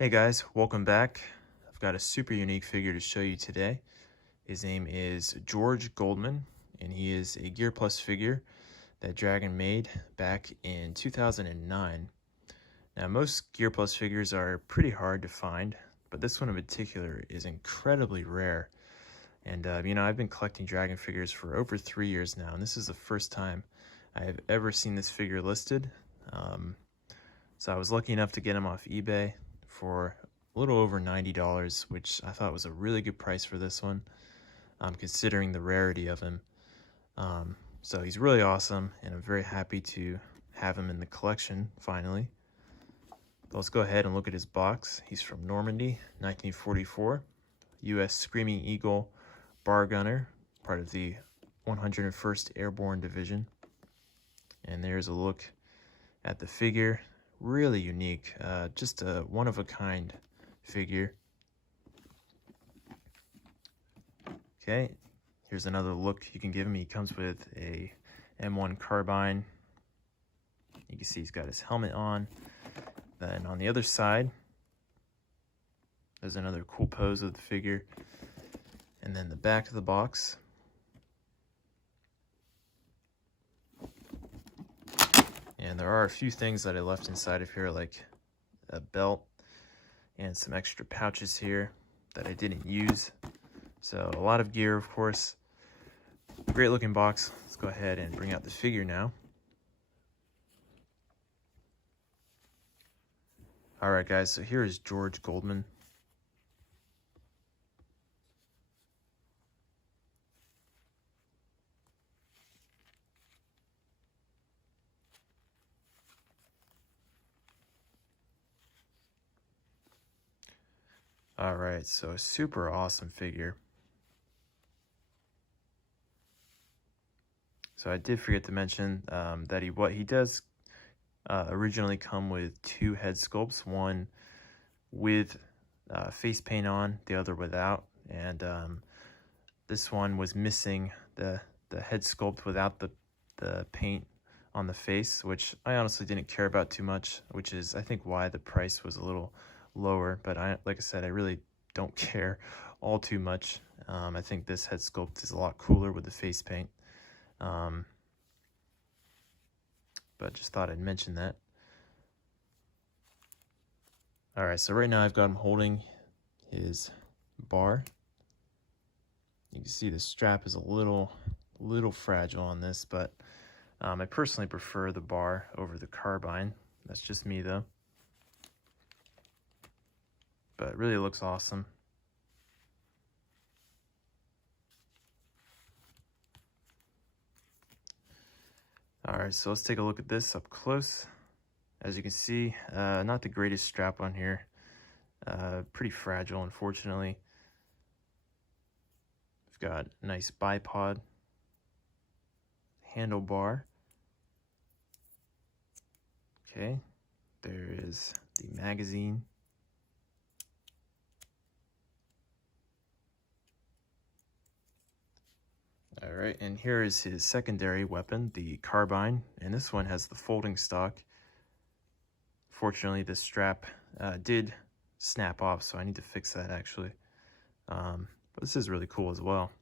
Hey guys, welcome back. I've got a super unique figure to show you today. His name is George Goldman, and he is a Gear Plus figure that Dragon made back in 2009. Now, most Gear Plus figures are pretty hard to find, but this one in particular is incredibly rare. And, I've been collecting Dragon figures for over 3 years now, and this is the first time I have ever seen this figure listed. So I was lucky enough to get him off eBay for a little over $90, which I thought was a really good price for this one, considering the rarity of him. So he's really awesome, and I'm very happy to have him in the collection, finally. But let's go ahead and look at his box. He's from Normandy, 1944, U.S. Screaming Eagle bar gunner, part of the 101st Airborne Division. And there's a look at the figure. Really unique, just a one-of-a-kind figure. Okay, here's another look you can give him. He comes with a M1 carbine. You can see he's got his helmet on. Then on the other side, there's another cool pose of the figure. And then the back of the box. And there are a few things that I left inside of here, like a belt and some extra pouches here that I didn't use. So a lot of gear, of course. Great looking box. Let's go ahead and bring out the figure now. All right, guys, so here is George Goldman. All right, so a super awesome figure. So I did forget to mention that he does originally come with two head sculpts, one with face paint on, the other without, and this one was missing the head sculpt without the paint on the face, which I honestly didn't care about too much, which is I think why the price was a little lower. But like I said, I really don't care all too much. I think this head sculpt is a lot cooler with the face paint. But just thought I'd mention that. All right, so right now I've got him holding his bar. You can see the strap is a little fragile on this, but I personally prefer the bar over the carbine. That's just me though. But it really looks awesome. All right, so let's take a look at this up close. As you can see, not the greatest strap on here. Pretty fragile, unfortunately. We've got a nice bipod, handlebar. Okay, there is the magazine. All right, and here is his secondary weapon, the carbine, and this one has the folding stock. Fortunately, the strap did snap off, so I need to fix that actually. But this is really cool as well.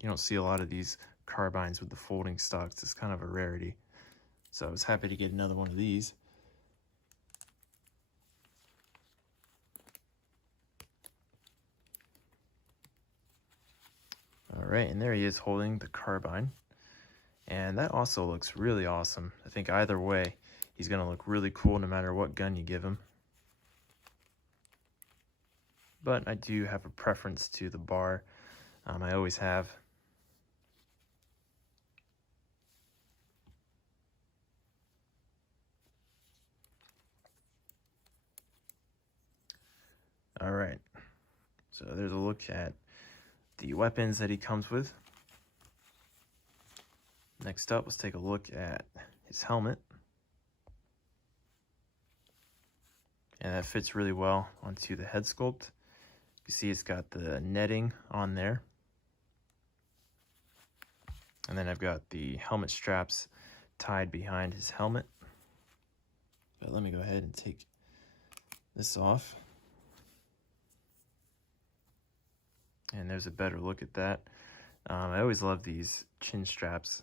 You don't see a lot of these carbines with the folding stocks. It's kind of a rarity. So I was happy to get another one of these. All right, and there he is holding the carbine. And that also looks really awesome. I think either way, he's gonna look really cool no matter what gun you give him. But I do have a preference to the bar. I always have. All right, so there's a look at the weapons that he comes with. Next up, let's take a look at his helmet. And that fits really well onto the head sculpt. You see it's got the netting on there. And then I've got the helmet straps tied behind his helmet. But let me go ahead and take this off. And there's a better look at that. I always love these chin straps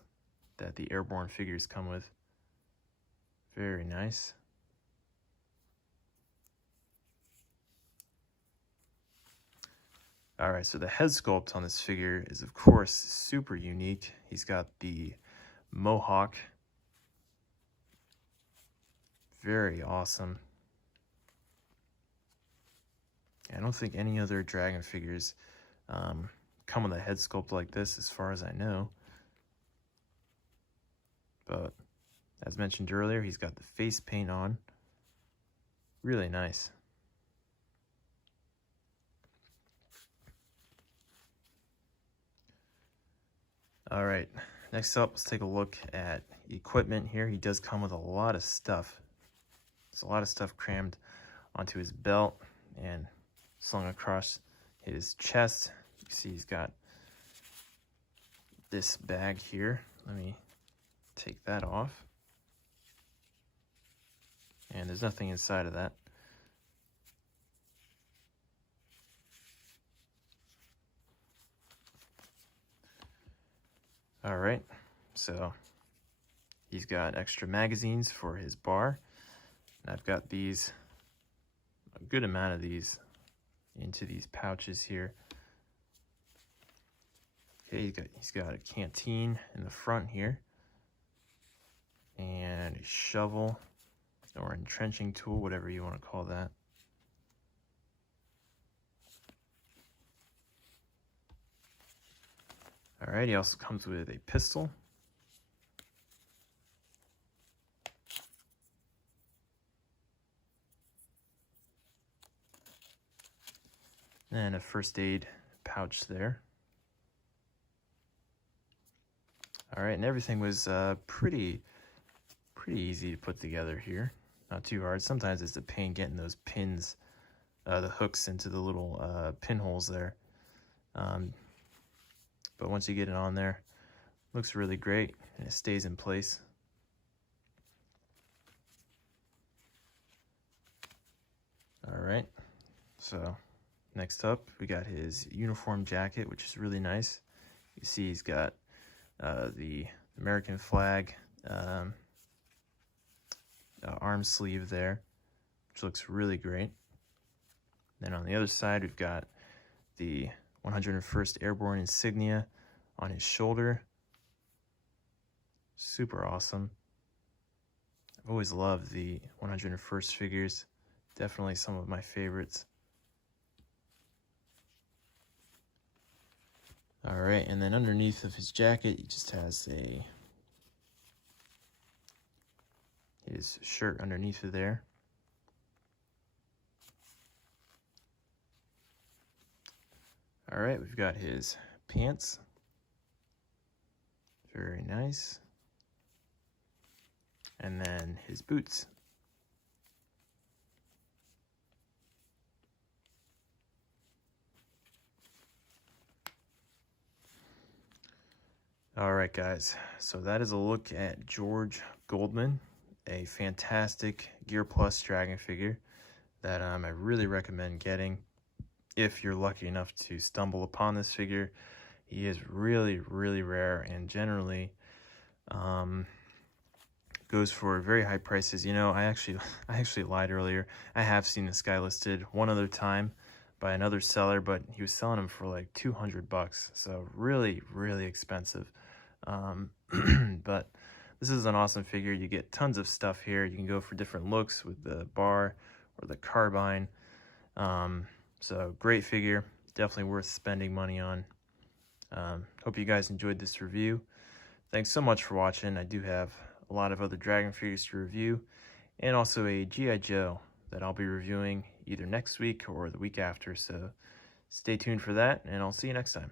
that the airborne figures come with. Very nice. All right, so the head sculpt on this figure is, of course, super unique. He's got the mohawk. Very awesome. I don't think any other dragon figures come with a head sculpt like this, as far as I know. But as mentioned earlier, he's got the face paint on. Really nice. All right, next up, let's take a look at equipment here. He does come with a lot of stuff. There's a lot of stuff crammed onto his belt and slung across his chest. You see he's got this bag here. Let me take that off. And there's nothing inside of that. All right, so he's got extra magazines for his bar. And I've got these, a good amount of these, into these pouches here. Okay, he's got a canteen in the front here. And a shovel, or entrenching tool, whatever you want to call that. All right, he also comes with a pistol. And a first aid pouch there. All right, and everything was pretty easy to put together here. Not too hard. Sometimes it's a pain getting those pins, the hooks into the little pinholes there. But once you get it on there, it looks really great and it stays in place. All right, so next up, we got his uniform jacket, which is really nice. You see he's got the American flag arm sleeve there, which looks really great. Then on the other side, we've got the 101st Airborne insignia on his shoulder. Super awesome. I've always loved the 101st figures. Definitely some of my favorites. All right, and then underneath of his jacket, he just has his shirt underneath of there. All right, we've got his pants. Very nice. And then his boots. All right, guys, so that is a look at George Goldman, a fantastic Gear Plus Dragon figure that I really recommend getting if you're lucky enough to stumble upon this figure. He is really rare and generally goes for very high prices. You know, I actually lied earlier. I have seen this guy listed one other time by another seller, but he was selling them for like $200, so really expensive. But this is an awesome figure. You get tons of stuff here. You can go for different looks with the bar or the carbine. So great figure, definitely worth spending money on. Hope you guys enjoyed this review. Thanks so much for watching. I do have a lot of other Dragon figures to review, and also a G.I. Joe that I'll be reviewing either next week or the week after, so stay tuned for that, and I'll see you next time.